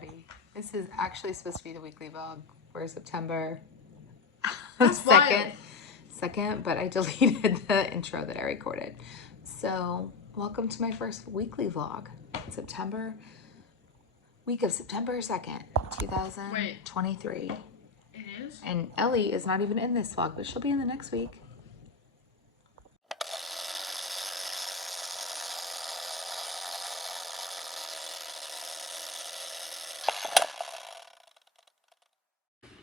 everybody. This is actually supposed to be the weekly vlog for September That's 2nd, but I deleted the intro that I recorded. So welcome to my first weekly vlog. Week of September 2nd, 2023. It is? And Ellie is not even in this vlog, but she'll be in the next week.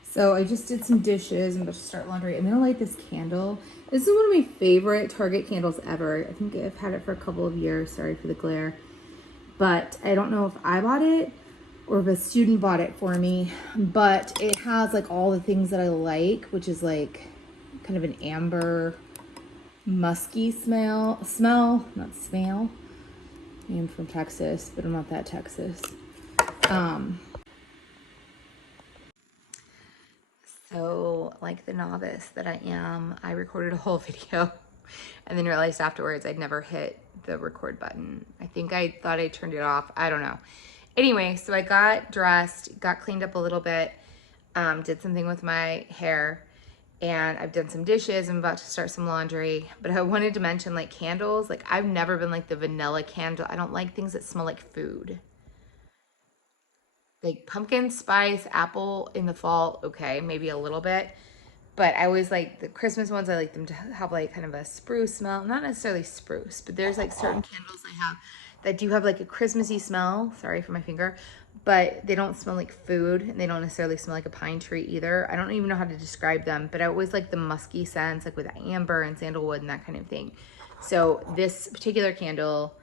So I just did some dishes. I'm about to start laundry. I'm gonna light this candle. This is one of my favorite Target candles ever. I think I've had it for a couple of years. Sorry for the glare. But I don't know if I bought it or if a student bought it for me. But it has like all the things that I like, which is like kind of an amber, musky smell. Not smell. I am from Texas, but I'm not that Texas. So, like the novice that I am, I recorded a whole video and then realized afterwards I'd never hit the record button. I think I thought I turned it off. I don't know. Anyway, so I got dressed, got cleaned up a little bit, did something with my hair, and I've done some dishes. I'm about to start some laundry, but I wanted to mention like candles. Like I've never been like the vanilla candle. I don't like things that smell like food. Like pumpkin spice, apple in the fall, okay, maybe a little bit. But I always like the Christmas ones, I like them to have like kind of a spruce smell. Not necessarily spruce, but there's like certain candles I have that do have like a Christmassy smell. Sorry for my finger. But they don't smell like food and they don't necessarily smell like a pine tree either. I don't even know how to describe them, but I always like the musky scents, like with amber and sandalwood and that kind of thing. So this particular candle,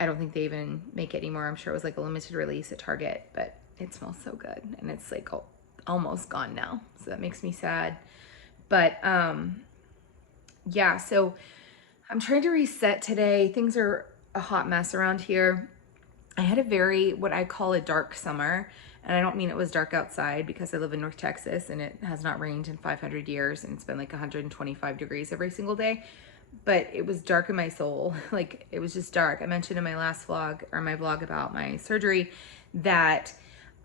I don't think they even make it anymore. I'm sure it was like a limited release at Target, but it smells so good. And it's like almost gone now. So that makes me sad. But yeah, so I'm trying to reset today. Things are a hot mess around here. I had a very, what I call a dark summer. And I don't mean it was dark outside because I live in North Texas and it has not rained in 500 years and it's been like 125 degrees every single day. But it was dark in my soul. Like it was just dark. I mentioned in my last vlog or my vlog about my surgery that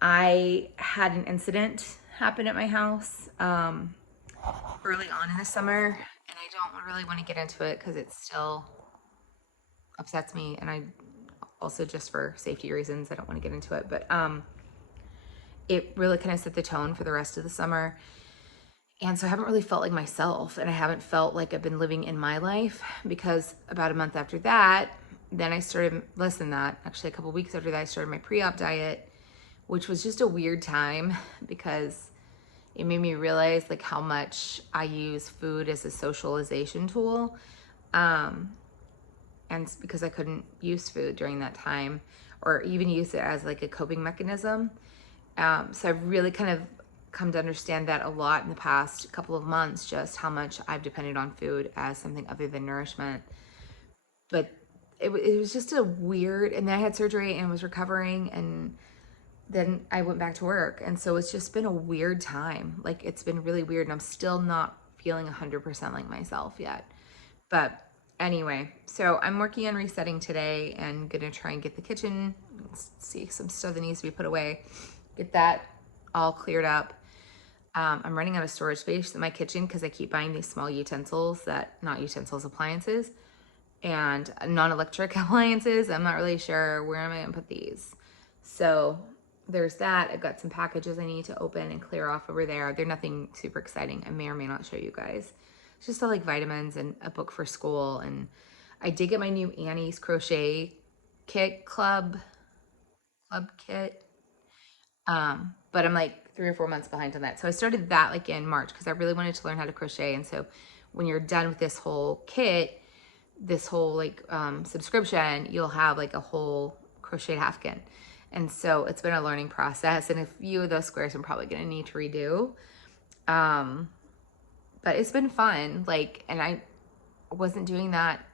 I had an incident happen at my house early on in the summer. And I don't really want to get into it because it still upsets me. And I also, just for safety reasons, I don't want to get into it. But it really kind of set the tone for the rest of the summer. And so I haven't really felt like myself, and I haven't felt like I've been living in my life, because about a month after that, then I started, less than that, actually a couple weeks after that, I started my pre-op diet, which was just a weird time because it made me realize like how much I use food as a socialization tool. And because I couldn't use food during that time or even use it as like a coping mechanism. So I've really kind of come to understand that a lot in the past couple of months, just how much I've depended on food as something other than nourishment. But it was just a weird, and then I had surgery and was recovering, and then I went back to work. And so it's just been a weird time. Like it's been really weird, and I'm still not feeling 100% like myself yet. But anyway, so I'm working on resetting today and gonna try and get the kitchen, see some stuff that needs to be put away, get that all cleared up. I'm running out of storage space in my kitchen because I keep buying these small utensils appliances and non-electric appliances. I'm not really sure where am I gonna put these. So there's that. I've got some packages I need to open and clear off over there. They're nothing super exciting. I may or may not show you guys. It's just all like vitamins and a book for school. And I did get my new Annie's crochet kit club kit. But I'm like 3 or 4 months behind on that. So I started that like in March because I really wanted to learn how to crochet. And so when you're done with this whole kit, this whole like subscription, you'll have like a whole crocheted halfkin. And so it's been a learning process, and a few of those squares I'm probably gonna need to redo. But it's been fun. Like, and I wasn't doing that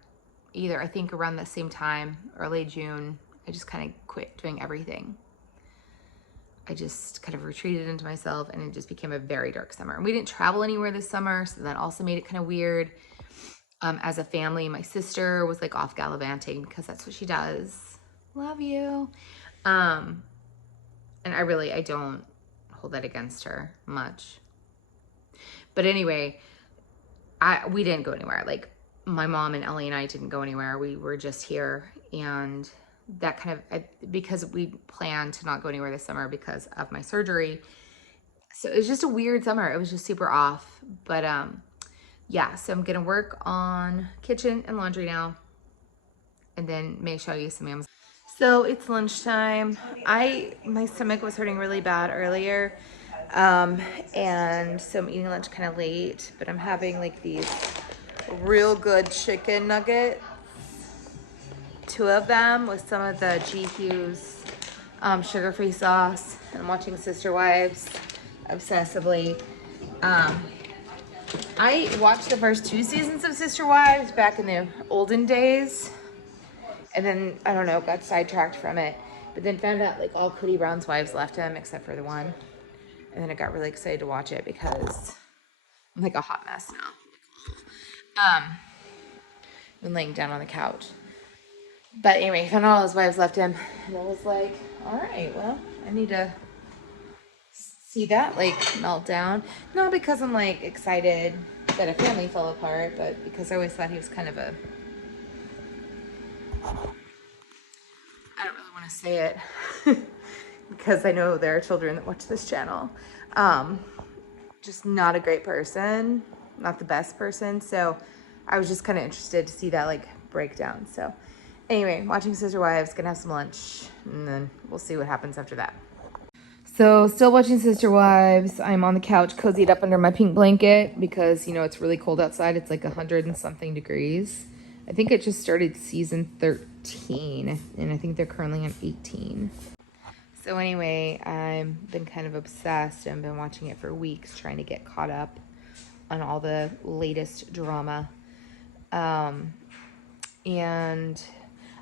either. I think around the same time, early June, I just kind of quit doing everything. I just kind of retreated into myself, and it just became a very dark summer. And we didn't travel anywhere this summer, so that also made it kind of weird. As a family, my sister was like off gallivanting because that's what she does. Love you. And I don't hold that against her much. But anyway, we didn't go anywhere. Like my mom and Ellie and I didn't go anywhere. We were just here, and that kind of because we planned to not go anywhere this summer because of my surgery. So it was just a weird summer. It was just super off. But yeah, so I'm gonna work on kitchen and laundry now, and then may show you some Amazon. So it's lunchtime. My stomach was hurting really bad earlier. And so I'm eating lunch kind of late, but I'm having like these real good chicken nuggets, 2 of them with some of the G Hughes sugar-free sauce. I'm watching Sister Wives obsessively. Um, I watched the first 2 seasons of Sister Wives back in the olden days, and then I don't know, got sidetracked from it, but then found out like all Cody Brown's wives left him except for the one, and then I got really excited to watch it because I'm like a hot mess now. Been laying down on the couch. But anyway, found out all his wives left him, and I was like, all right, well, I need to see that like melt down. Not because I'm like excited that a family fell apart, but because I always thought he was kind of a, I don't really want to say it because I know there are children that watch this channel. Um, just not a great person, not the best person. So I was just kind of interested to see that like breakdown. So anyway, watching Sister Wives, gonna have some lunch, and then we'll see what happens after that. So still watching Sister Wives. I'm on the couch cozied up under my pink blanket because, you know, it's really cold outside. It's like 100 and something degrees. I think it just started season 13, and I think they're currently on 18. So anyway, I've been kind of obsessed. I've been watching it for weeks, trying to get caught up on all the latest drama. And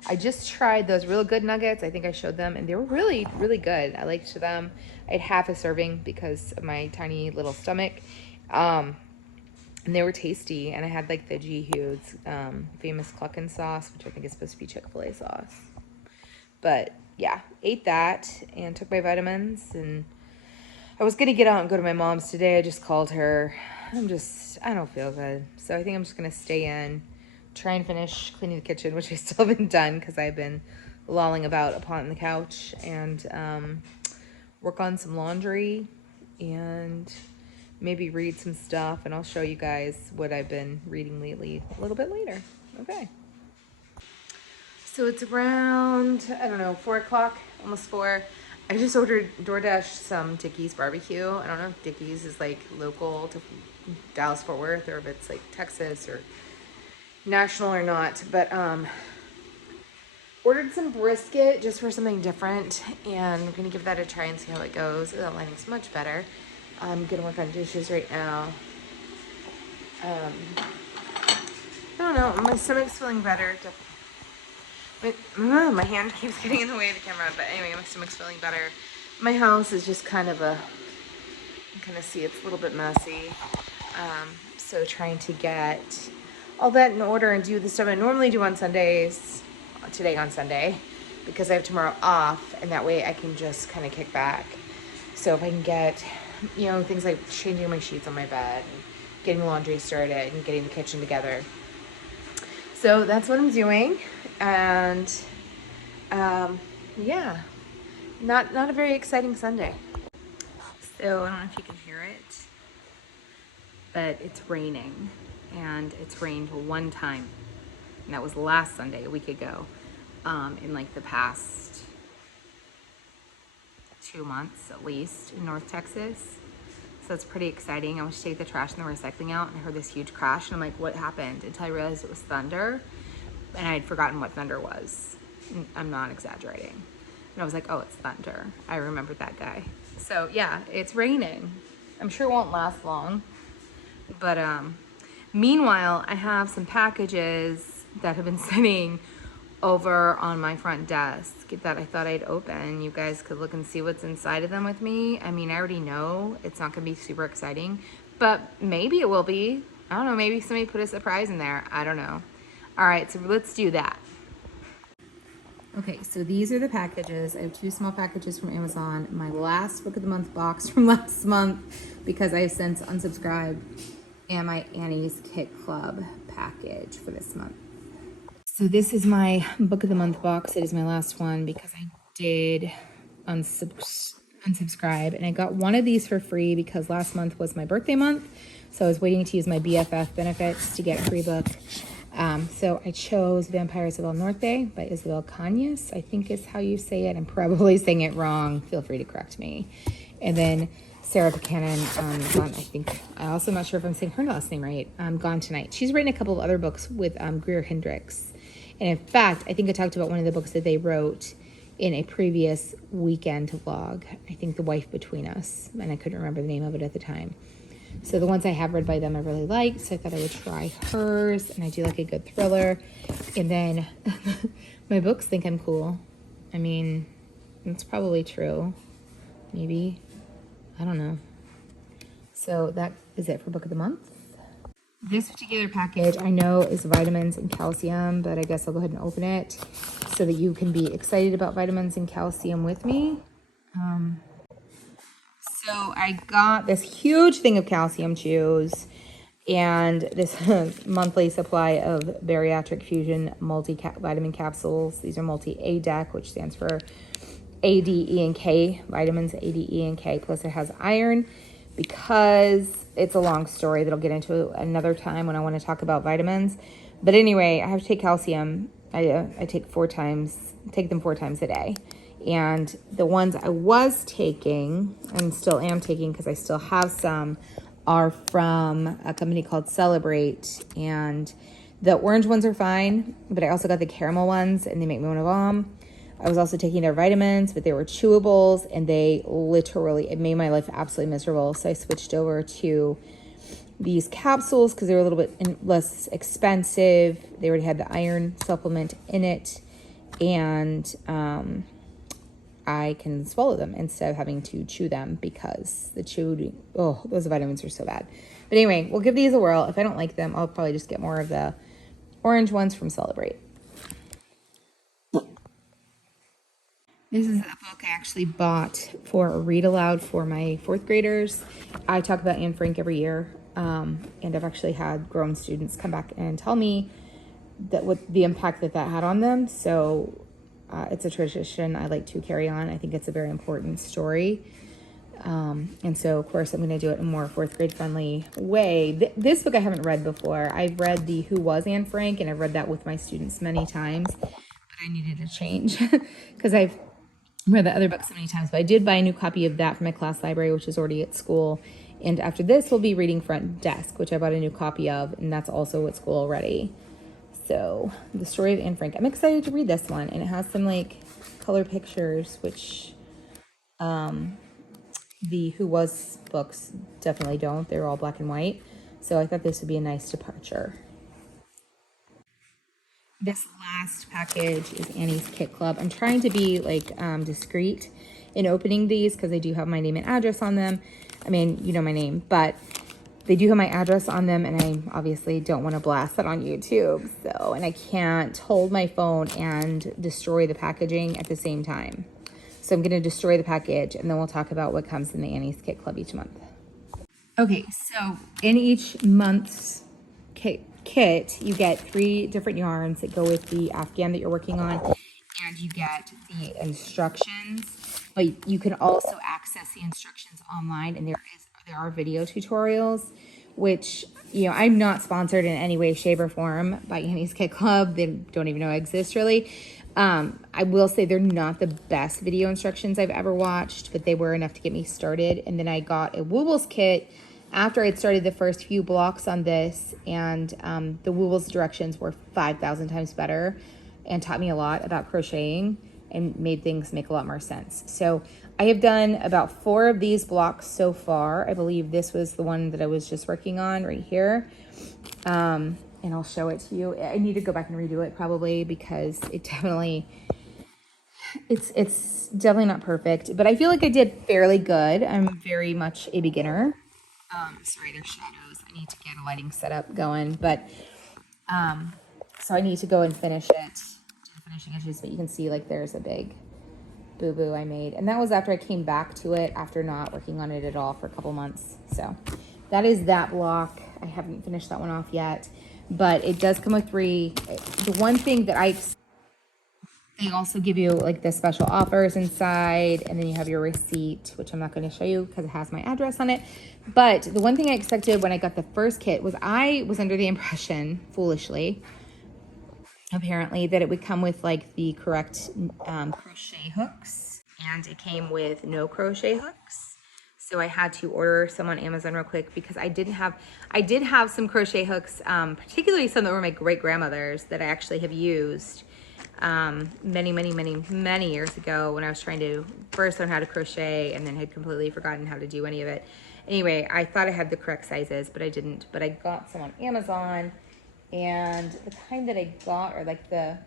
I just tried those real good nuggets. I think I showed them, and they were really, really good. I liked them. I had half a serving because of my tiny little stomach. And they were tasty. And I had like the G Hughes famous cluckin' sauce, which I think is supposed to be Chick-fil-A sauce. But yeah, ate that and took my vitamins. And I was gonna get out and go to my mom's today. I just called her. I don't feel good. So I think I'm just gonna stay in, try and finish cleaning the kitchen, which I still haven't done because I've been lolling about upon the couch, and work on some laundry and maybe read some stuff. And I'll show you guys what I've been reading lately a little bit later. Okay. So it's around, I don't know, 4 o'clock, almost 4. I just ordered DoorDash some Dickie's barbecue. I don't know if Dickie's is like local to Dallas Fort Worth or if it's like Texas or national or not, but ordered some brisket just for something different, and I'm gonna give that a try and see how it goes. That lighting's much better. I'm gonna work on dishes right now. I don't know, my stomach's feeling better. My hand keeps getting in the way of the camera, but anyway, my stomach's feeling better. My house is just kind of you kind of see it's a little bit messy. So trying to get all that in order and do the stuff I normally do on Sundays, today on Sunday, because I have tomorrow off, and that way I can just kind of kick back. So if I can get, you know, things like changing my sheets on my bed, and getting laundry started, and getting the kitchen together. So that's what I'm doing, and yeah, not a very exciting Sunday. So I don't know if you can hear it, but it's raining, and it's rained one time, and that was last Sunday, a week ago, in like the past 2 months at least in North Texas. So it's pretty exciting. I went to take the trash and the recycling out, and I heard this huge crash, and I'm like, what happened? Until I realized it was thunder, and I had forgotten what thunder was. I'm not exaggerating. And I was like, oh, it's thunder. I remembered that guy. So yeah, it's raining. I'm sure it won't last long. But meanwhile, I have some packages that have been sitting over on my front desk that I thought I'd open. You guys could look and see what's inside of them with me. I mean, I already know it's not gonna be super exciting, but maybe it will be. I don't know, maybe somebody put a surprise in there. I don't know. All right, so let's do that. Okay, so these are the packages. I have 2 small packages from Amazon. My last book of the month box from last month because I have since unsubscribed, and my Annie's Kit Club package for this month. So this is my book of the month box. It is my last one because I did unsubscribe, and I got one of these for free because last month was my birthday month. So I was waiting to use my BFF benefits to get a free book. So I chose Vampires of El Norte by Isabel Cañas, I think is how you say it. I'm probably saying it wrong. Feel free to correct me. And then Sarah Buchanan, Gone, I think, I'm also not sure if I'm saying her last name right, Gone Tonight. She's written a couple of other books with Greer Hendricks. And in fact, I think I talked about one of the books that they wrote in a previous weekend vlog. I think The Wife Between Us, and I couldn't remember the name of it at the time. So the ones I have read by them I really liked, so I thought I would try hers, and I do like a good thriller. And then my books think I'm cool. I mean, it's probably true. Maybe. I don't know. So that is it for book of the month. This particular package I know is vitamins and calcium, but I guess I'll go ahead and open it so that you can be excited about vitamins and calcium with me. So I got this huge thing of calcium chews and this monthly supply of bariatric fusion multivitamin capsules. These are multi-ADEC, which stands for A, D, E, and K, vitamins A, D, E, and K, plus it has iron, because it's a long story that I'll get into another time when I want to talk about vitamins. But anyway, I have to take calcium. I take them 4 times a day. And the ones I was taking, and still am taking because I still have some, are from a company called Celebrate. And the orange ones are fine, but I also got the caramel ones, and they make me want to vom. I was also taking their vitamins, but they were chewables, and it made my life absolutely miserable. So I switched over to these capsules because they were a little bit less expensive. They already had the iron supplement in it, and I can swallow them instead of having to chew them because those vitamins are so bad. But anyway, we'll give these a whirl. If I don't like them, I'll probably just get more of the orange ones from Celebrate. This is a book I actually bought for a read aloud for my 4th graders. I talk about Anne Frank every year, and I've actually had grown students come back and tell me that what the impact that had on them. So it's a tradition I like to carry on. I think it's a very important story. And so, of course, I'm going to do it in a more 4th grade friendly way. This book I haven't read before. I've read the Who Was Anne Frank, and I've read that with my students many times, but I needed a change because I've read the other book so many times. But I did buy a new copy of that from my class library, which is already at school. And after this, we'll be reading Front Desk, which I bought a new copy of, and that's also at school already. So, The Story of Anne Frank. I'm excited to read this one, and it has some color pictures, which the Who Was books definitely don't. They're all black and white. So I thought this would be a nice departure. This last package is Annie's Kit Club. I'm trying to be discreet in opening these because they do have my name and address on them. I mean, you know my name, but they do have my address on them, and I obviously don't want to blast that on YouTube. So, and I can't hold my phone and destroy the packaging at the same time. So I'm going to destroy the package, and then we'll talk about what comes in the Annie's Kit Club each month. Okay, so in each month's kit, you get 3 different yarns that go with the Afghan that you're working on, and you get the instructions. But you can also access the instructions online, and there are video tutorials, which, I'm not sponsored in any way, shape, or form by Annie's Kit Club. They don't even know I exist, really. I will say they're not the best video instructions I've ever watched, but they were enough to get me started. And then I got a Woobles kit after I'd started the first few blocks on this, and the Woobles directions were 5,000 times better and taught me a lot about crocheting and made things make a lot more sense. So I have done about 4 of these blocks so far. I believe this was the one that I was just working on right here. And I'll show it to you. I need to go back and redo it probably because it's definitely not perfect, but I feel like I did fairly good. I'm very much a beginner. Sorry, there's shadows. I need to get a lighting setup going, but so I need to go and finish it. finishing edges, but you can see like there's a big boo-boo I made. And that was after I came back to it after not working on it at all for a couple months. So that is that block. I haven't finished that one off yet, but it does come with 3. The one thing that they also give you like the special offers inside, and then you have your receipt, which I'm not going to show you because it has my address on it. But the one thing I expected when I got the first kit was I was under the impression, foolishly, apparently, that it would come with like the correct crochet hooks, and it came with no crochet hooks. So I had to order some on Amazon real quick because I did have some crochet hooks, particularly some that were my great grandmother's that I actually have used many years ago when I was trying to first learn how to crochet and then had completely forgotten how to do any of it. Anyway, I thought I had the correct sizes, but I didn't. But I got some on Amazon, and the kind that I got are like and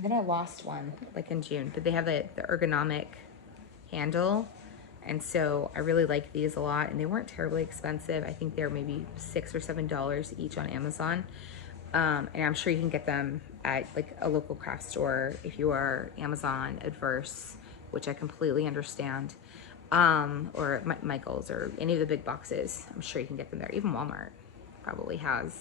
then I lost one like in June, but they have the ergonomic handle. And so I really like these a lot, and they weren't terribly expensive. I think they're maybe $6 or $7 each on Amazon. And I'm sure you can get them at like a local craft store if you are Amazon adverse, which I completely understand. Or Michael's or any of the big boxes. I'm sure you can get them there. Even Walmart probably has.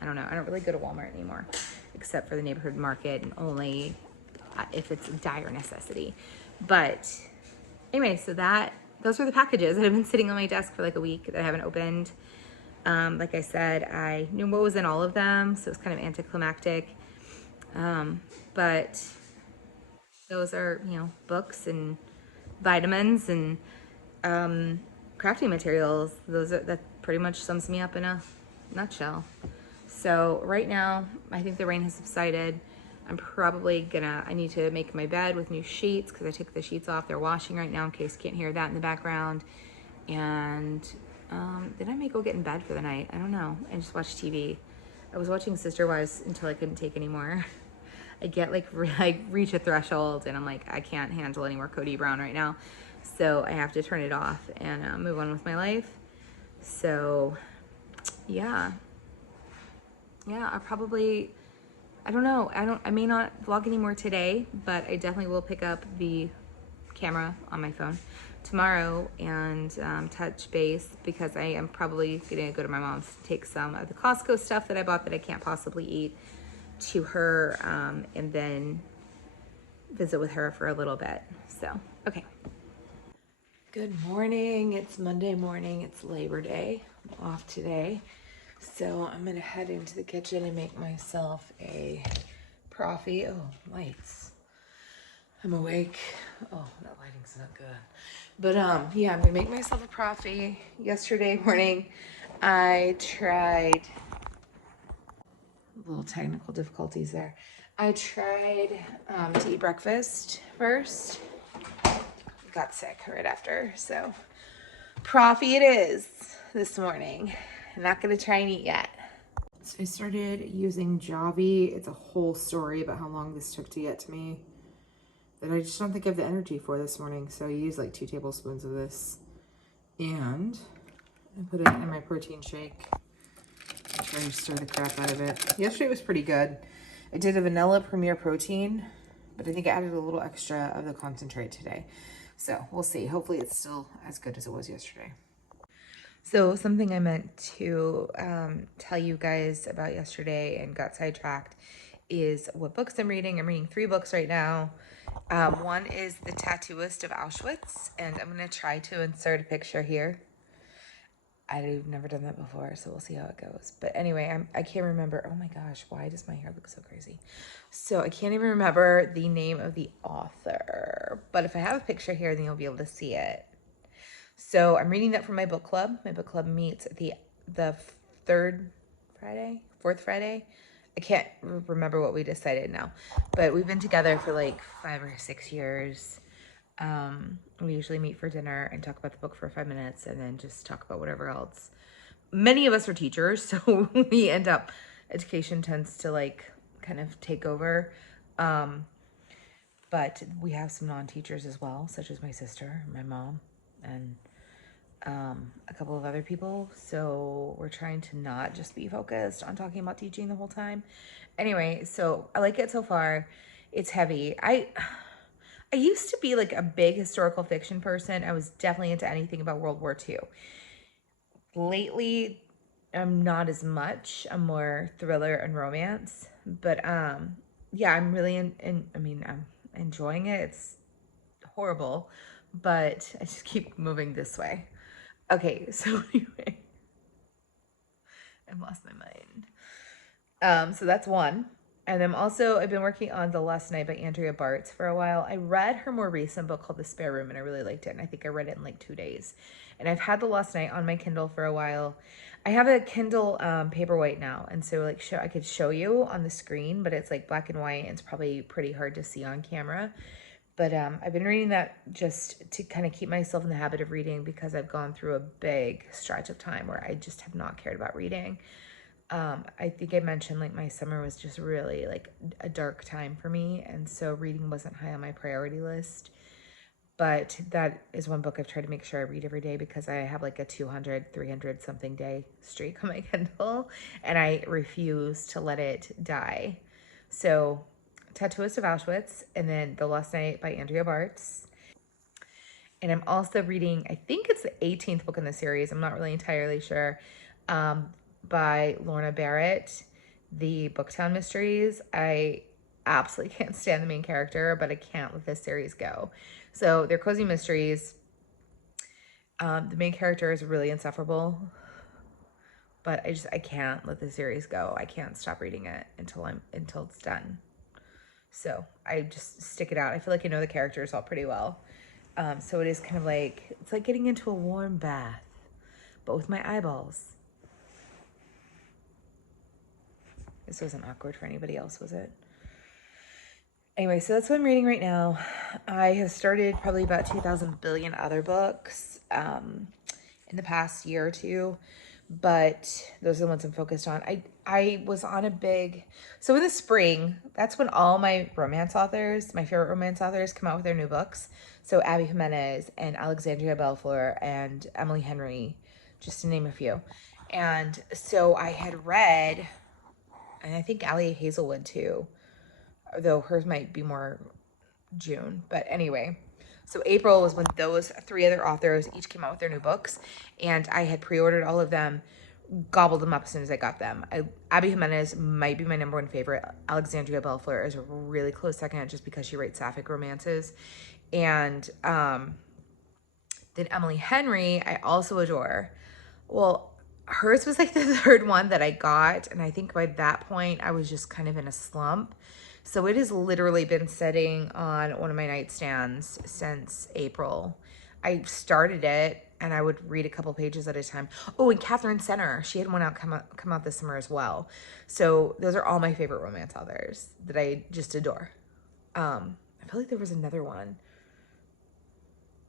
I don't know. I don't really go to Walmart anymore, except for the neighborhood market, and only if it's a dire necessity. But anyway, so those were the packages that have been sitting on my desk for like a week that I haven't opened. Like I said, I knew what was in all of them, so it's kind of anticlimactic. But those are, books and vitamins and crafting materials. That pretty much sums me up in a nutshell. So right now, I think the rain has subsided. I'm probably I need to make my bed with new sheets because I took the sheets off. They're washing right now in case you can't hear that in the background. And then I may go get in bed for the night. I don't know. And just watch TV. I was watching Sister Wives until I couldn't take anymore. I get like reach a threshold and I'm like, I can't handle any more Cody Brown right now. So I have to turn it off and move on with my life. So yeah. I don't know. I may not vlog anymore today, but I definitely will pick up the camera on my phone tomorrow and touch base because I am probably gonna go to my mom's to take some of the Costco stuff that I bought that I can't possibly eat to her and then visit with her for a little bit. So, okay. Good morning. It's Monday morning. It's Labor Day. I'm off today. So I'm gonna head into the kitchen and make myself a coffee. Oh, lights. I'm awake. Oh, that lighting's not good. But yeah, I'm gonna make myself a coffee. Yesterday morning, I tried little technical difficulties there. I tried to eat breakfast first. Got sick right after, so coffee it is this morning. I'm not gonna try and eat yet. So I started using Javi. It's a whole story about how long this took to get to me that I just don't think I have the energy for this morning. So I used like 2 tablespoons of this and I put it in my protein shake. I try to stir the crap out of it. Yesterday was pretty good. I did a vanilla Premier protein, but I think I added a little extra of the concentrate today. So we'll see. Hopefully it's still as good as it was yesterday. So something I meant to tell you guys about yesterday and got sidetracked is what books I'm reading. I'm reading 3 books right now. One is The Tattooist of Auschwitz, and I'm going to try to insert a picture here. I've never done that before, so we'll see how it goes. But anyway, I can't remember. Oh my gosh, why does my hair look so crazy? So I can't even remember the name of the author. But if I have a picture here, then you'll be able to see it. So I'm reading that for my book club. My book club meets at the 4th Friday. I can't remember what we decided now, but we've been together for like 5 or 6 years. We usually meet for dinner and talk about the book for 5 minutes and then just talk about whatever else. Many of us are teachers, so we end up, education tends to like kind of take over. But we have some non-teachers as well, such as my sister, my mom, and a couple of other people. So we're trying to not just be focused on talking about teaching the whole time. Anyway, so I like it so far. It's heavy. I used to be like a big historical fiction person. I was definitely into anything about World War II. Lately, I'm not as much. I'm more thriller and romance. But yeah, I'm really I mean, I'm enjoying it. It's horrible, but I just keep moving this way. Okay, so anyway, I've lost my mind. So that's one. And then also, I've been working on The Last Night by Andrea Bartz for a while. I read her more recent book called The Spare Room, and I really liked it. And I think I read it in like 2 days. And I've had The Last Night on my Kindle for a while. I have a Kindle Paperwhite now, and so like I could show you on the screen, but it's like black and white, and it's probably pretty hard to see on camera. But I've been reading that just to kind of keep myself in the habit of reading because I've gone through a big stretch of time where I just have not cared about reading. I think I mentioned like my summer was just really like a dark time for me, and so reading wasn't high on my priority list. But that is one book I've tried to make sure I read every day because I have like a 200, 300 something day streak on my Kindle, and I refuse to let it die. So, Tattooist of Auschwitz, and then The Last Night by Andrea Bartz. And I'm also reading, I think it's the 18th book in the series, I'm not really entirely sure, um, by Lorna Barrett, the Booktown Mysteries. I absolutely can't stand the main character, but I can't let this series go. So they're cozy mysteries. The main character is really insufferable, but I can't let the series go. I can't stop reading it until it's done. So I just stick it out. I feel like I know the characters all pretty well. So it is kind of like, it's like getting into a warm bath, but with my eyeballs. This wasn't awkward for anybody else, was it? Anyway, so that's what I'm reading right now. I have started probably about 2,000 billion other books in the past year or two, but those are the ones I'm focused on. I was on a big, so in the spring, that's when all my romance authors, my favorite romance authors, come out with their new books. So Abby Jimenez and Alexandria Belfour and Emily Henry, just to name a few. And so I had read, and I think Allie Hazelwood too, though hers might be more June. But anyway, so April was when those three other authors each came out with their new books, and I had pre-ordered all of them, gobbled them up as soon as I got them. Abby Jimenez might be my number one favorite. Alexandria Belfour is a really close second just because she writes sapphic romances. And then Emily Henry, I also adore. Well, hers was like the third one that I got, and I think by that point I was just kind of in a slump. So it has literally been sitting on one of my nightstands since April. I started it and I would read a couple pages at a time. Oh, and Catherine Center, she had one come out this summer as well. So those are all my favorite romance authors that I just adore. I feel like there was another one.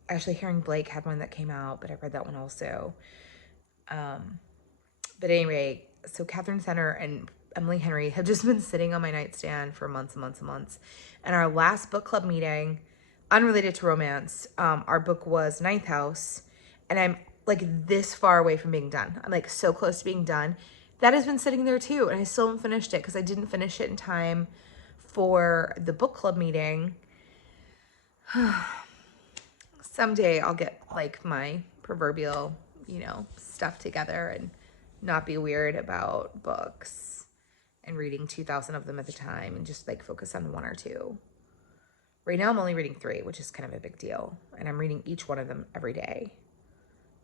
Actually, Herring Blake had one that came out, but I read that one also. But anyway, so Catherine Center and Emily Henry have just been sitting on my nightstand for months and months and months. And our last book club meeting, unrelated to romance, our book was Ninth House, and I'm like this far away from being done. I'm like so close to being done. That has been sitting there too, and I still haven't finished it because I didn't finish it in time for the book club meeting. Someday I'll get like my proverbial, stuff together and not be weird about books and reading 2,000 of them at a time and just like focus on one or two. Right now I'm only reading three, which is kind of a big deal. And I'm reading each one of them every day,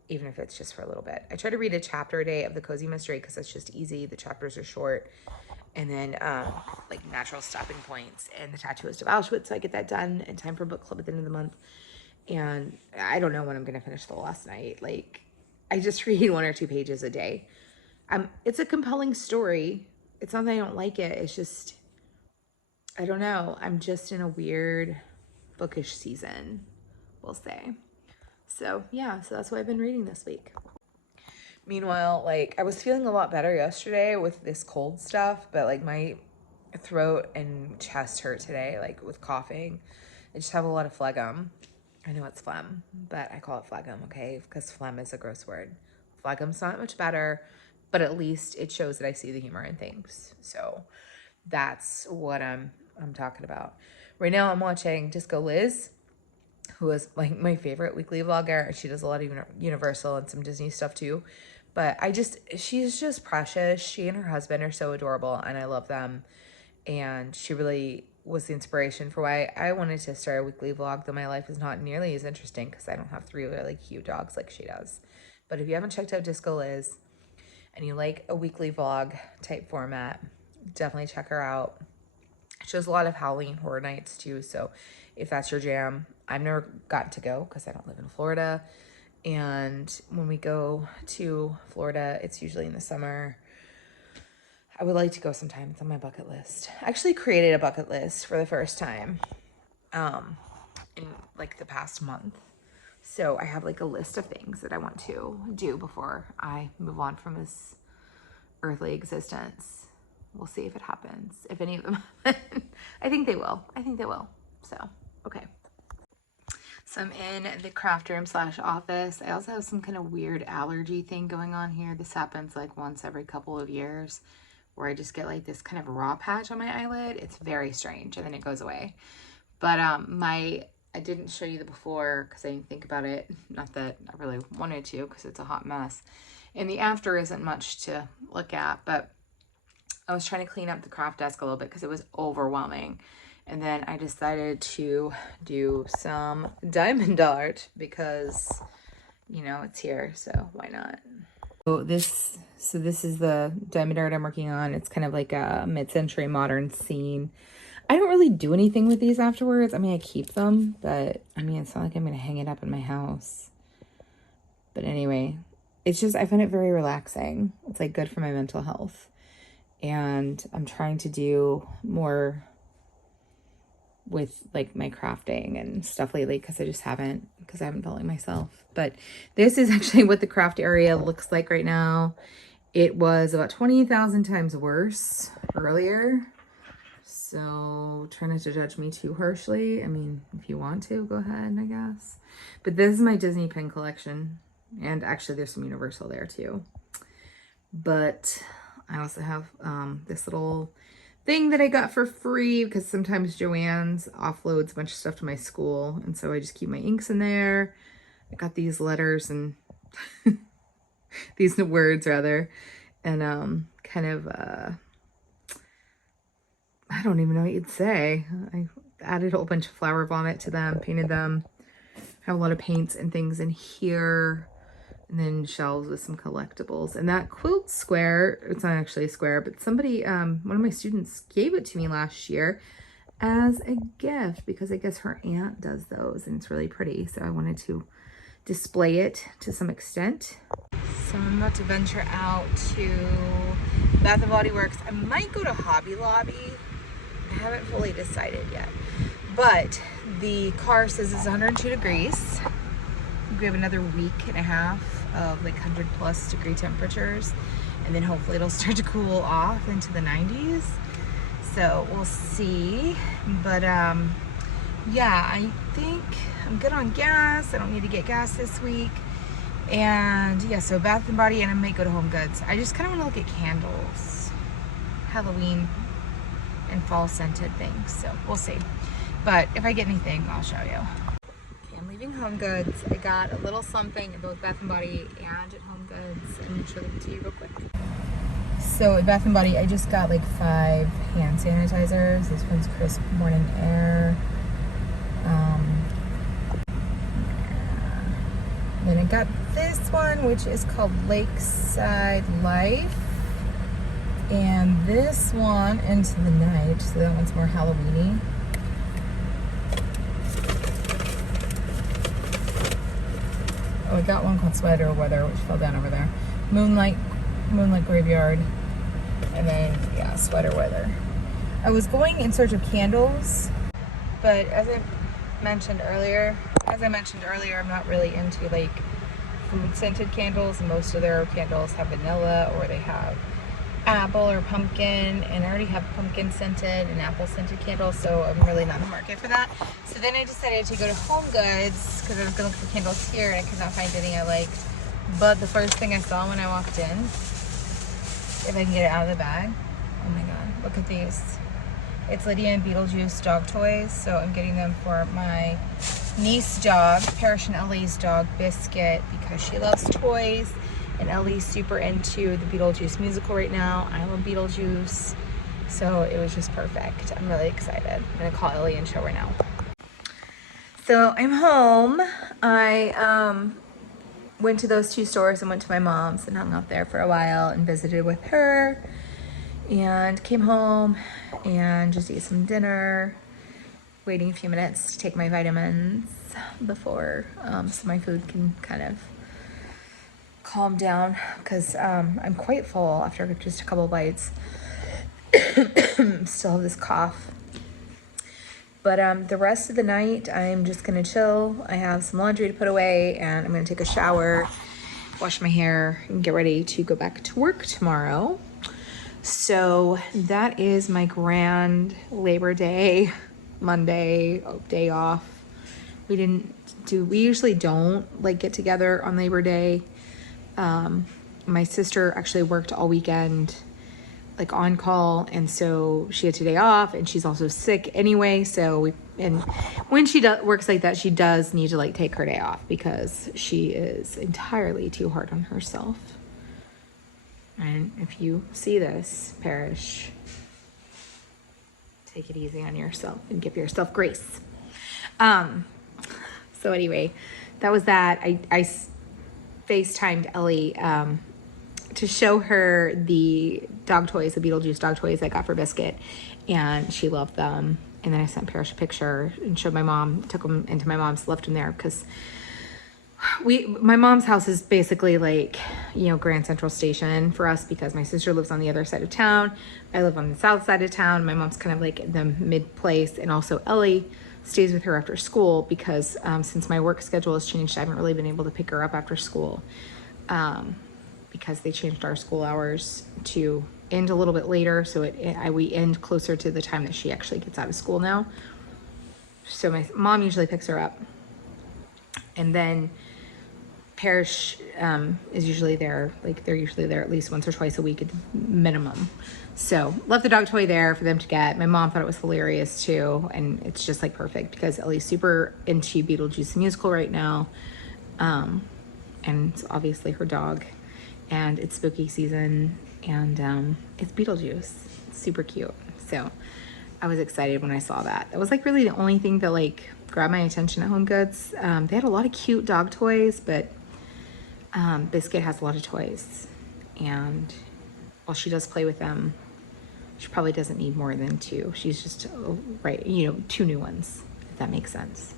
even if it's just for a little bit. I try to read a chapter a day of the cozy mystery because it's just easy. The chapters are short. And then like natural stopping points and the Tattooist of Auschwitz. So I get that done in time for book club at the end of the month. And I don't know when I'm going to finish The Last Night. Like, I just read one or two pages a day. It's a compelling story. It's not that I don't like it. It's just, I don't know. I'm just in a weird bookish season, we'll say. So, yeah, so that's what I've been reading this week. Meanwhile, like, I was feeling a lot better yesterday with this cold stuff, but like my throat and chest hurt today, like with coughing. I just have a lot of phlegm. I know it's phlegm, but I call it phlegm, okay? Because phlegm is a gross word. Phlegm's not much better, but at least it shows that I see the humor in things. So That's what I'm talking about. Right now I'm watching Disco Liz, who is like my favorite weekly vlogger. She does a lot of Universal and some Disney stuff too. But she's just precious. She and her husband are so adorable and I love them. And she really was the inspiration for why I wanted to start a weekly vlog, though my life is not nearly as interesting because I don't have three really cute dogs like she does. But if you haven't checked out Disco Liz and you like a weekly vlog type format, definitely check her out. She does a lot of Halloween horror nights too, so if that's your jam, I've never gotten to go because I don't live in Florida. And when we go to Florida, it's usually in the summer. I would like to go sometime. It's on my bucket list. I actually created a bucket list for the first time in like the past month. So I have like a list of things that I want to do before I move on from this earthly existence. We'll see if it happens. If any of them happen. I think they will. I think they will. So, okay. So I'm in the craft room / office. I also have some kind of weird allergy thing going on here. This happens like once every couple of years where I just get like this kind of raw patch on my eyelid. It's very strange and then it goes away. But I didn't show you the before because I didn't think about it. Not that I really wanted to because it's a hot mess. And the after isn't much to look at, but I was trying to clean up the craft desk a little bit because it was overwhelming. And then I decided to do some diamond art because, you know, it's here, so why not? So this is the diamond art I'm working on. It's kind of like a mid-century modern scene. I don't really do anything with these afterwards. I mean, I keep them, but I mean, it's not like I'm going to hang it up in my house. But anyway, it's just, I find it very relaxing. It's like good for my mental health. And I'm trying to do more with like my crafting and stuff lately because I haven't felt like myself. But this is actually what the craft area looks like right now. It was about 20,000 times worse earlier. So try not to judge me too harshly. I mean, if you want to, go ahead, I guess. But this is my Disney pin collection. And actually there's some Universal there too. But I also have this little thing that I got for free because sometimes Joann's offloads a bunch of stuff to my school. And so I just keep my inks in there. I got these letters and these words rather. And kind of, I don't even know what you'd say. I added a whole bunch of flower vomit to them, painted them. I have a lot of paints and things in here. And then shelves with some collectibles. And that quilt square, it's not actually a square, but somebody, one of my students gave it to me last year as a gift because I guess her aunt does those and it's really pretty. So I wanted to display it to some extent. So I'm about to venture out to Bath & Body Works. I might go to Hobby Lobby. I haven't fully decided yet. But the car says it's 102 degrees. We have another week and a half of like 100+ degree temperatures, and then hopefully it'll start to cool off into the 90s. So we'll see. But yeah, I think I'm good on gas. I don't need to get gas this week. And yeah, so Bath and Body, and I might go to Home Goods. I just kind of want to look at candles, Halloween and fall scented things. So we'll see. But if I get anything, I'll show you. I'm leaving Home Goods. I got a little something at both Bath & Body and at Home Goods. I'm going to show them to you real quick. So at Bath & Body, I just got like 5 hand sanitizers. This one's Crisp Morning Air. Then I got this one, which is called Lakeside Life. And this one, Into the Night. So that one's more Halloween-y. Oh, I got one called Sweater Weather, which fell down over there. Moonlight Graveyard, and then yeah, Sweater Weather. I was going in search of candles, but as I mentioned earlier, I'm not really into like food scented candles. Most of their candles have vanilla or they have apple or pumpkin, and I already have pumpkin scented and apple scented candles, so I'm really not in the market for that. So then I decided to go to Home Goods because I was gonna look for candles here and I could not find any I liked. But the first thing I saw when I walked in, if I can get it out of the bag, oh my god, look at these. It's Lydia and Beetlejuice dog toys, so I'm getting them for my niece dog, Parrish and Ellie's dog, Biscuit, because she loves toys, and Ellie's super into the Beetlejuice musical right now. I love Beetlejuice, so it was just perfect. I'm really excited. I'm gonna call Ellie and show her now. So I'm home. I went to those two stores and went to my mom's and hung out there for a while and visited with her, and came home and just ate some dinner, waiting a few minutes to take my vitamins before so my food can kind of calm down, because I'm quite full after just a couple of bites. Still have this cough. But the rest of the night, I'm just gonna chill. I have some laundry to put away, and I'm gonna take a shower, wash my hair, and get ready to go back to work tomorrow. So that is my grand Labor Day, Monday day off. We usually don't like get together on Labor Day. My sister actually worked all weekend, like on call, and so she had today off, and she's also sick anyway, and when she works like that, she does need to like take her day off because she is entirely too hard on herself. And if you see this, Parrish, take it easy on yourself and give yourself grace. So anyway, that was that. I FaceTimed Ellie to show her the dog toys, the Beetlejuice dog toys I got for Biscuit, and she loved them. And then I sent Parrish a picture and showed my mom, took them into my mom's, left them there because my mom's house is basically like, Grand Central Station for us, because my sister lives on the other side of town. I live on the south side of town. My mom's kind of like the mid place. And also Ellie stays with her after school because since my work schedule has changed, I haven't really been able to pick her up after school because they changed our school hours to end a little bit later. So we end closer to the time that she actually gets out of school now. So my mom usually picks her up. And then Parrish is usually there, like they're usually there at least once or twice a week at the minimum. So left the dog toy there for them to get. My mom thought it was hilarious too, and it's just like perfect because Ellie's super into Beetlejuice the musical right now, and it's obviously her dog, and it's spooky season, and it's Beetlejuice. It's super cute. So I was excited when I saw that. That was like really the only thing that like grabbed my attention at Home Goods. They had a lot of cute dog toys, but Biscuit has a lot of toys, and while she does play with them, she probably doesn't need more than two. She's just right, two new ones, if that makes sense.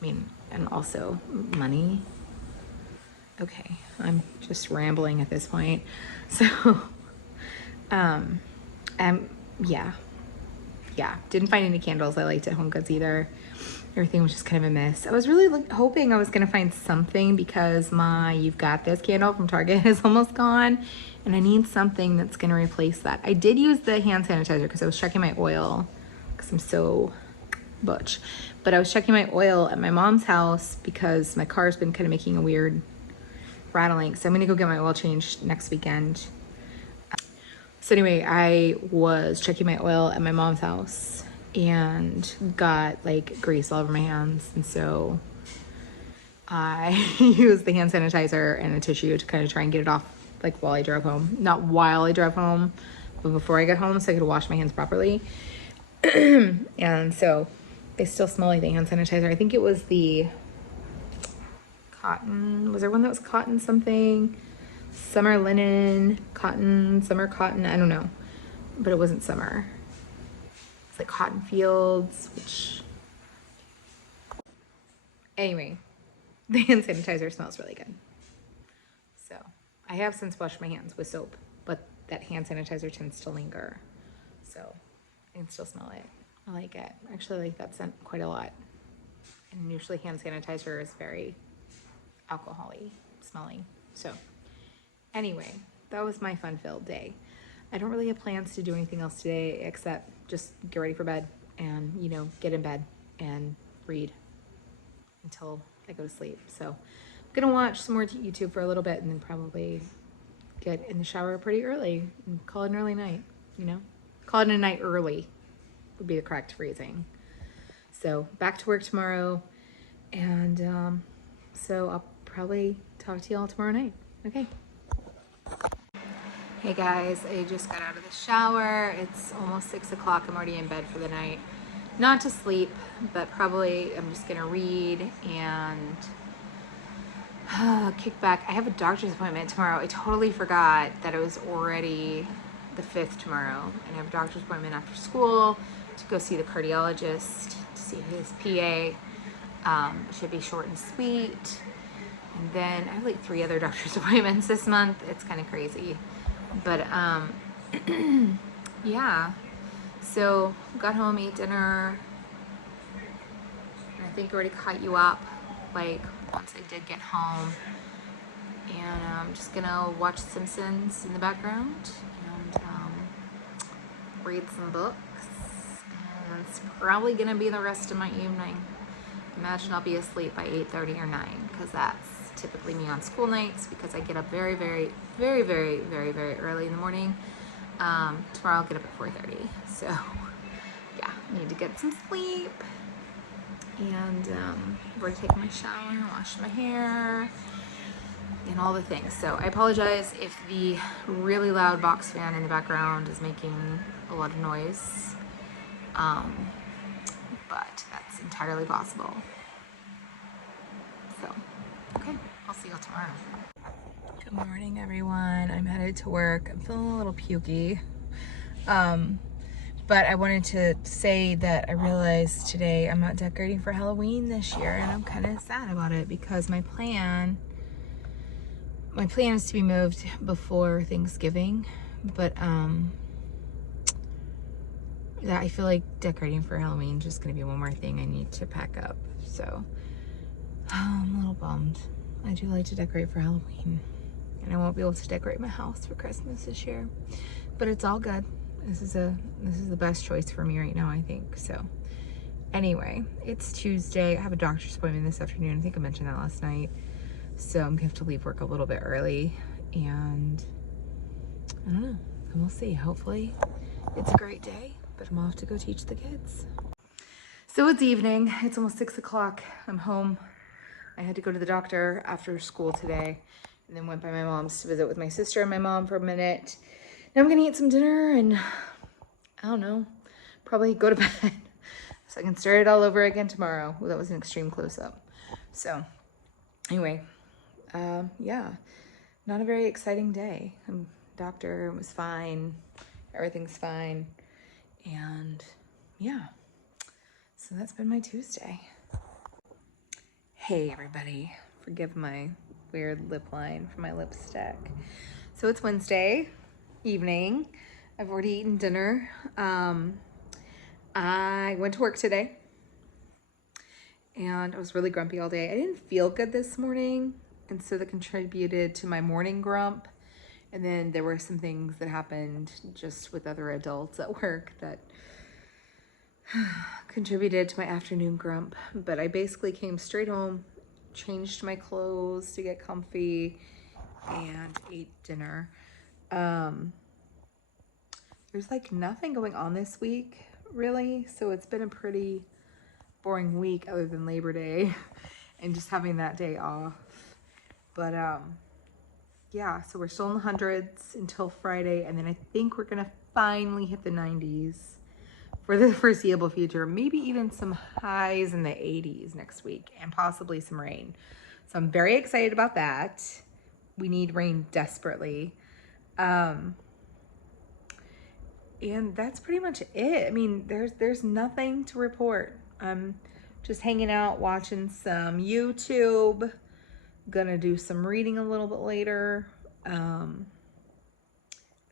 I mean, and also money. Okay, I'm just rambling at this point. So, yeah, didn't find any candles I liked at Home Goods either. Everything was just kind of a mess. I was really hoping I was going to find something because my You've Got This candle from Target is almost gone, and I need something that's going to replace that. I did use the hand sanitizer because I was checking my oil because I'm so butch. But I was checking my oil at my mom's house because my car's been kind of making a weird rattling. So I'm going to go get my oil changed next weekend. So anyway, I was checking my oil at my mom's house and got like grease all over my hands, and so I used the hand sanitizer and a tissue to kind of try and get it off, like while I drove home. Not while I drove home, but before I got home, so I could wash my hands properly. And so they still smell like the hand sanitizer. I think it was the cotton. Was there one that was cotton something? Summer linen, cotton, summer cotton, I don't know. But it wasn't summer. It's like Cotton Fields, which... Anyway, the hand sanitizer smells really good. So, I have since washed my hands with soap, but that hand sanitizer tends to linger. So, I can still smell it. I like it. I actually like that scent quite a lot. And usually hand sanitizer is very alcohol-y smelling. So, anyway, that was my fun-filled day. I don't really have plans to do anything else today except just get ready for bed and, get in bed and read until I go to sleep. So I'm gonna watch some more YouTube for a little bit and then probably get in the shower pretty early and call it an early night, call it a night early would be the correct phrasing. So back to work tomorrow, and so I'll probably talk to y'all tomorrow night. Okay. Hey guys, I just got out of the shower. It's almost 6 o'clock. I'm already in bed for the night. Not to sleep, but probably I'm just gonna read and kick back. I have a doctor's appointment tomorrow. I totally forgot that it was already the 5th tomorrow. And I have a doctor's appointment after school to go see the cardiologist, to see his PA. It should be short and sweet. And then I have like 3 other doctor's appointments this month. It's kind of crazy. But yeah. So got home, ate dinner. And I think I already caught you up like once I did get home. And I'm just gonna watch Simpsons in the background and read some books. And it's probably gonna be the rest of my evening. Imagine I'll be asleep by 8:30 or 9, because that's typically me on school nights, because I get up very, very, very, very, very, very early in the morning. Tomorrow I'll get up at 4:30. So yeah, need to get some sleep. And I'm going to take my shower, wash my hair, and all the things. So I apologize if the really loud box fan in the background is making a lot of noise. But that's entirely possible. So, okay, I'll see y'all tomorrow. Good morning, everyone. I'm headed to work. I'm feeling a little pukey. But I wanted to say that I realized today I'm not decorating for Halloween this year, and I'm kind of sad about it, because my plan is to be moved before Thanksgiving, but yeah, I feel like decorating for Halloween is just gonna be one more thing I need to pack up. So I'm a little bummed. I do like to decorate for Halloween, and I won't be able to decorate my house for Christmas this year, but it's all good. This is the best choice for me right now, I think. So anyway, it's Tuesday. I have a doctor's appointment this afternoon. I think I mentioned that last night. So I'm gonna have to leave work a little bit early, and I don't know, and we'll see. Hopefully it's a great day, but I'm off to go teach the kids. So it's evening. It's almost 6 o'clock. I'm home. I had to go to the doctor after school today, and then went by my mom's to visit with my sister and my mom for a minute. Now I'm gonna eat some dinner and, I don't know, probably go to bed so I can start it all over again tomorrow. Well, that was an extreme close-up. So anyway, yeah, not a very exciting day. Doctor was fine, everything's fine, and yeah, so that's been my Tuesday. Hey everybody, forgive my weird lip line from my lipstick. So it's Wednesday evening. I've already eaten dinner. I went to work today, and I was really grumpy all day. I didn't feel good this morning, and so that contributed to my morning grump. And then there were some things that happened just with other adults at work that contributed to my afternoon grump. But I basically came straight home, changed my clothes to get comfy, and ate dinner. There's like nothing going on this week, really. So it's been a pretty boring week other than Labor Day and just having that day off. But yeah, so we're still in the hundreds until Friday, and then I think we're gonna finally hit the 90s for the foreseeable future. Maybe even some highs in the 80s next week, and possibly some rain. So I'm very excited about that. We need rain desperately. And that's pretty much it. I mean, there's nothing to report. I'm just hanging out, watching some YouTube. Gonna do some reading a little bit later. And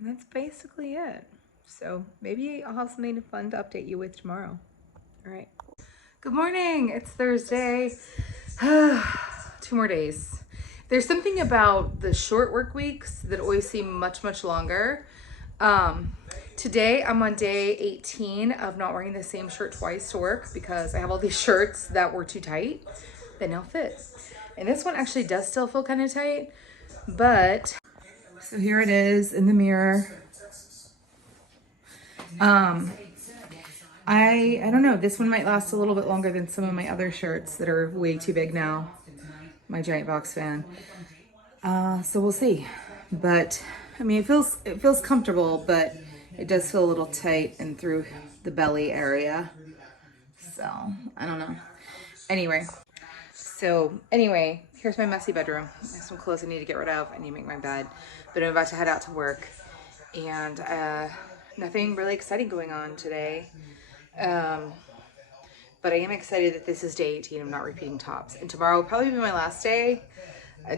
that's basically it. So maybe I'll have something fun to update you with tomorrow. All right. Good morning. It's Thursday. 2 more days. There's something about the short work weeks that always seem much, much longer. Today I'm on day 18 of not wearing the same shirt twice to work, because I have all these shirts that were too tight that now fit. And this one actually does still feel kind of tight, but so here it is in the mirror. Um, I don't know. This one might last a little bit longer than some of my other shirts that are way too big now. My giant box fan. So we'll see. But I mean, it feels comfortable, but it does feel a little tight and through the belly area. So I don't know. Anyway, here's my messy bedroom. There's some clothes I need to get rid of. I need to make my bed, but I'm about to head out to work, and nothing really exciting going on today. Um, but I am excited that this is day 18 of not repeating tops, and tomorrow will probably be my last day.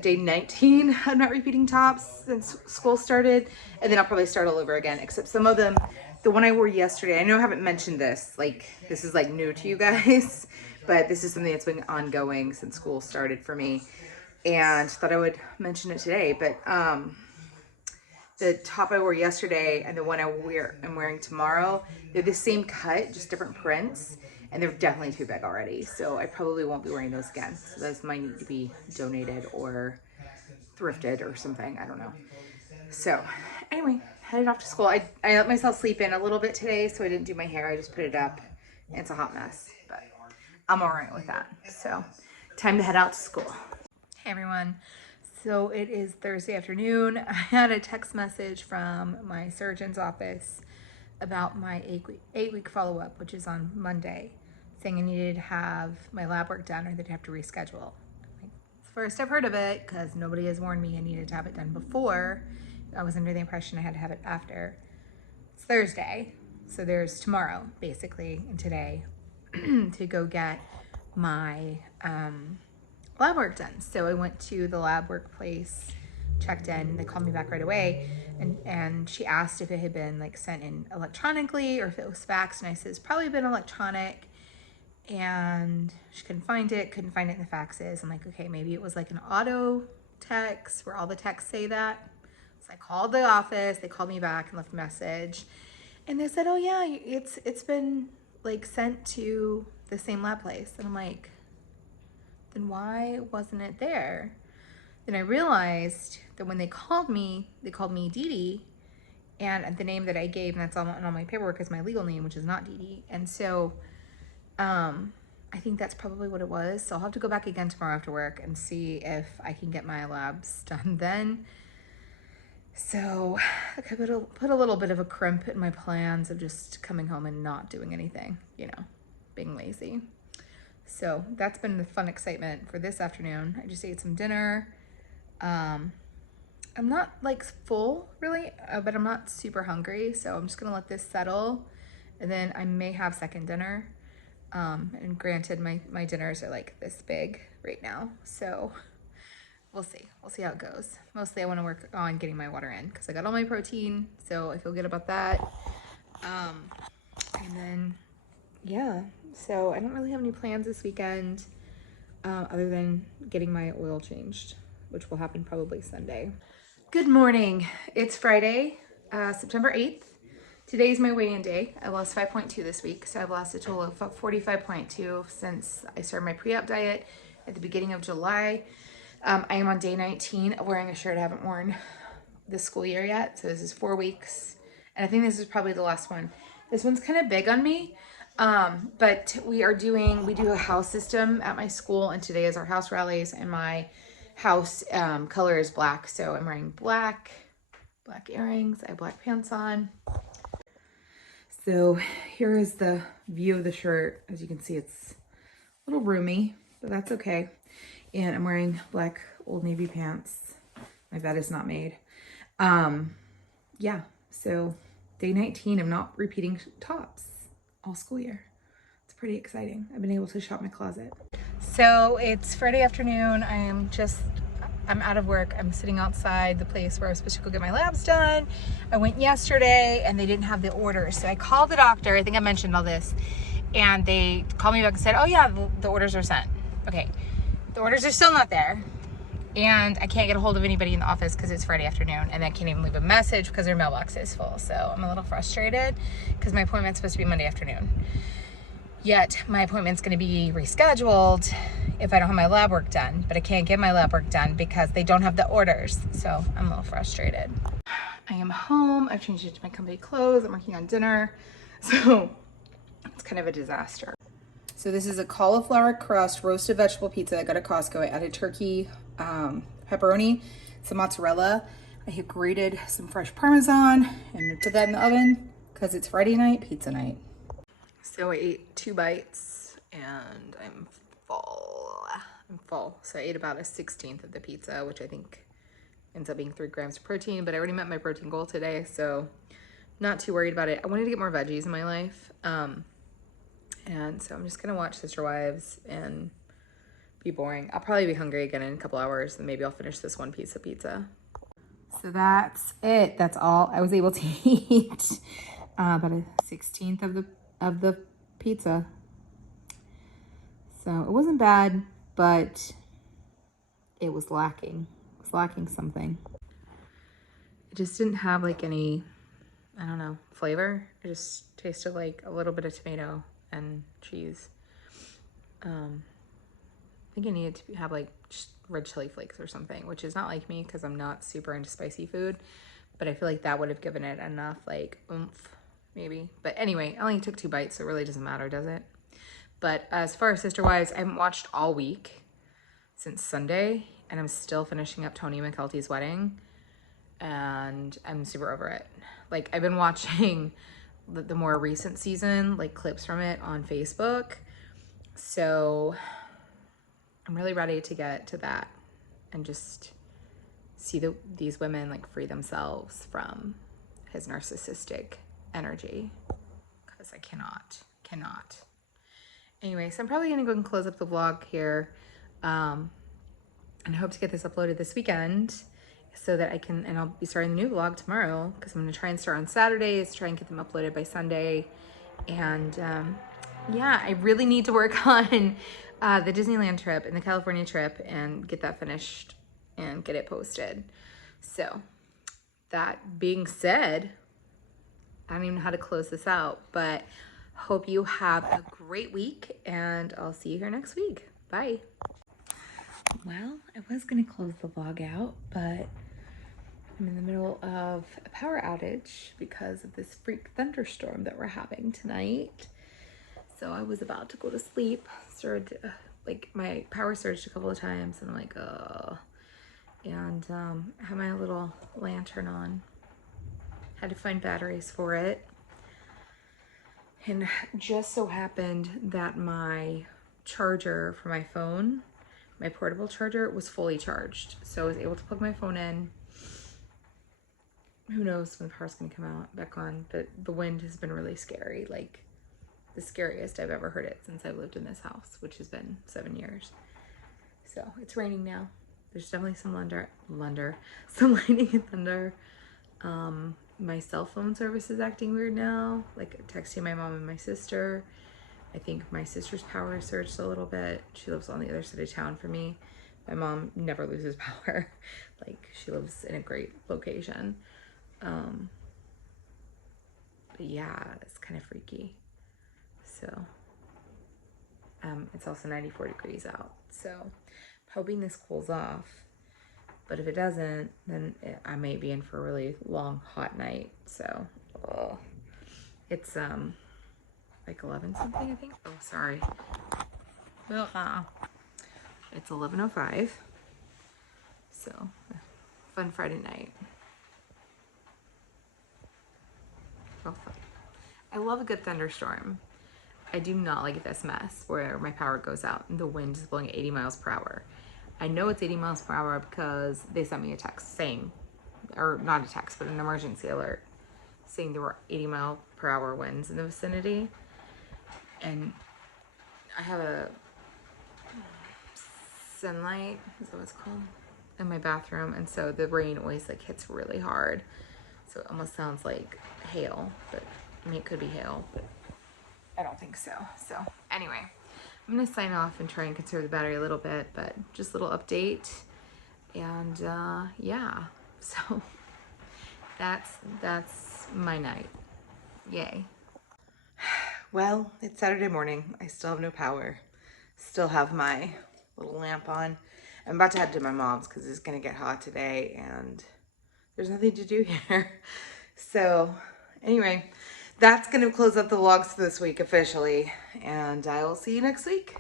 Day 19 of not repeating tops since school started, and then I'll probably start all over again, except some of them, the one I wore yesterday, I know I haven't mentioned this, like this is like new to you guys, but this is something that's been ongoing since school started for me, and thought I would mention it today. But the top I wore yesterday and the one I'm wearing tomorrow, they're the same cut, just different prints, and they're definitely too big already. So I probably won't be wearing those again. So those might need to be donated or thrifted or something. I don't know. So anyway, headed off to school. I let myself sleep in a little bit today, so I didn't do my hair. I just put it up. And it's a hot mess, but I'm all right with that. So time to head out to school. Hey everyone. So it is Thursday afternoon. I had a text message from my surgeon's office about my 8-week follow-up, which is on Monday, saying I needed to have my lab work done or they'd have to reschedule. It's the first I've heard of it because nobody has warned me I needed to have it done before. I was under the impression I had to have it after. It's Thursday, so there's tomorrow, basically, and today to go get my lab work done. So I went to the lab work place, checked in, they called me back right away, and she asked if it had been like sent in electronically or if it was faxed, and I said it's probably been electronic, and she couldn't find it in the faxes. I'm like, okay, maybe it was like an auto text where all the texts say that. So I called the office, they called me back and left a message, and they said, oh yeah, it's been like sent to the same lab place. And I'm like, then why wasn't it there? Then I realized that when they called me Dee Dee, and the name that I gave, and that's on my paperwork, is my legal name, which is not Dee Dee. And so I think that's probably what it was. So I'll have to go back again tomorrow after work and see if I can get my labs done then. So I could put a little bit of a crimp in my plans of just coming home and not doing anything, being lazy. So that's been the fun excitement for this afternoon. I just ate some dinner. I'm not like full really, but I'm not super hungry. So I'm just gonna let this settle, and then I may have second dinner. And granted, my dinners are like this big right now. So we'll see. We'll see how it goes. Mostly I want to work on getting my water in because I got all my protein. So I feel good about that. And then, yeah. So I don't really have any plans this weekend other than getting my oil changed, which will happen probably Sunday. Good morning. It's Friday, September 8th. Today's my weigh-in day. I lost 5.2 this week, so I've lost a total of 45.2 since I started my pre-op diet at the beginning of July. I am on day 19 of wearing a shirt I haven't worn this school year yet, so this is 4 weeks, and I think this is probably the last one. This one's kind of big on me. But we do a house system at my school, and today is our house rallies, and my house color is black. So I'm wearing black earrings. I have black pants on. So here is the view of the shirt. As you can see, it's a little roomy, but that's okay. And I'm wearing black Old Navy pants. My bed is not made. Yeah, so day 19 of not repeating tops all school year. It's pretty exciting. I've been able to shop my closet. So it's Friday afternoon. I'm out of work. I'm sitting outside the place where I was supposed to go get my labs done. I went yesterday and they didn't have the orders. So I called the doctor. I think I mentioned all this. And they called me back and said, oh yeah, the orders are sent. Okay, the orders are still not there. And I can't get a hold of anybody in the office because it's Friday afternoon, and I can't even leave a message because their mailbox is full. So I'm a little frustrated because my appointment's supposed to be Monday afternoon. Yet my appointment's going to be rescheduled if I don't have my lab work done, but I can't get my lab work done because they don't have the orders. So I'm a little frustrated. I am home. I've changed into my company clothes. I'm working on dinner. So it's kind of a disaster. So this is a cauliflower crust roasted vegetable pizza I got at Costco. I added turkey, pepperoni, some mozzarella. I have grated some fresh Parmesan. I'm gonna put that in the oven because it's Friday night, pizza night. So I ate 2 bites and I'm full. I'm full. So I ate about a 16th of the pizza, which I think ends up being 3 grams of protein, but I already met my protein goal today, so not too worried about it. I wanted to get more veggies in my life. And so I'm just gonna watch Sister Wives and be boring. I'll probably be hungry again in a couple hours, and maybe I'll finish this one piece of pizza. So that's it. That's all I was able to eat. About a 16th of the pizza. So it wasn't bad, but it was lacking. It was lacking something. It just didn't have like any, I don't know, flavor. It just tasted like a little bit of tomato and cheese. I think I needed to have like just red chili flakes or something, which is not like me because I'm not super into spicy food. But I feel like that would have given it enough like oomph, maybe. But anyway, I only took 2 bites, so it really doesn't matter, does it? But as far as Sister Wives, I haven't watched all week since Sunday, and I'm still finishing up Tony McKelty's wedding, and I'm super over it. Like, I've been watching the more recent season, like clips from it on Facebook. So I'm really ready to get to that and just see these women like free themselves from his narcissistic energy, because I cannot. Anyway, so I'm probably gonna go and close up the vlog here, and I hope to get this uploaded this weekend so that I can, and I'll be starting the new vlog tomorrow because I'm gonna try and start on Saturdays, try and get them uploaded by Sunday. And yeah, I really need to work on the Disneyland trip and the California trip and get that finished and get it posted. So that being said, I don't even know how to close this out, but hope you have a great week and I'll see you here next week. Bye. Well, I was gonna close the vlog out, but I'm in the middle of a power outage because of this freak thunderstorm that we're having tonight. So I was about to go to sleep, like my power surged a couple of times and I'm like, oh. And I have my little lantern on. Had to find batteries for it. And just so happened that my charger for my phone, my portable charger, was fully charged. So I was able to plug my phone in. Who knows when the power's gonna come out back on, but the wind has been really scary, like the scariest I've ever heard it since I've lived in this house, which has been 7 years. So it's raining now. There's definitely some some lightning and thunder. My cell phone service is acting weird now, like texting my mom and my sister. I think my sister's power surged a little bit. She lives on the other side of town from me. My mom never loses power. Like, she lives in a great location. But yeah, it's kind of freaky. So it's also 94 degrees out. So I'm hoping this cools off. But if it doesn't, then I may be in for a really long, hot night. So it's like 11 something, I think. Oh, sorry. Well, it's 11:05. So fun Friday night. Real fun. I love a good thunderstorm. I do not like this mess where my power goes out and the wind is blowing 80 miles per hour. I know it's 80 miles per hour because they sent me a text saying, or not a text, but an emergency alert saying there were 80-mile-per-hour winds in the vicinity. And I have a sunlight, is that what it's called, in my bathroom, and so the rain always like hits really hard. So it almost sounds like hail, but I mean, it could be hail, but I don't think so. So anyway, I'm gonna sign off and try and conserve the battery a little bit, but just a little update. And yeah, so that's my night. Yay. Well, it's Saturday morning. I still have no power. Still have my little lamp on. I'm about to head to my mom's because it's gonna get hot today and there's nothing to do here. So anyway, that's going to close up the vlogs for this week officially. And I will see you next week.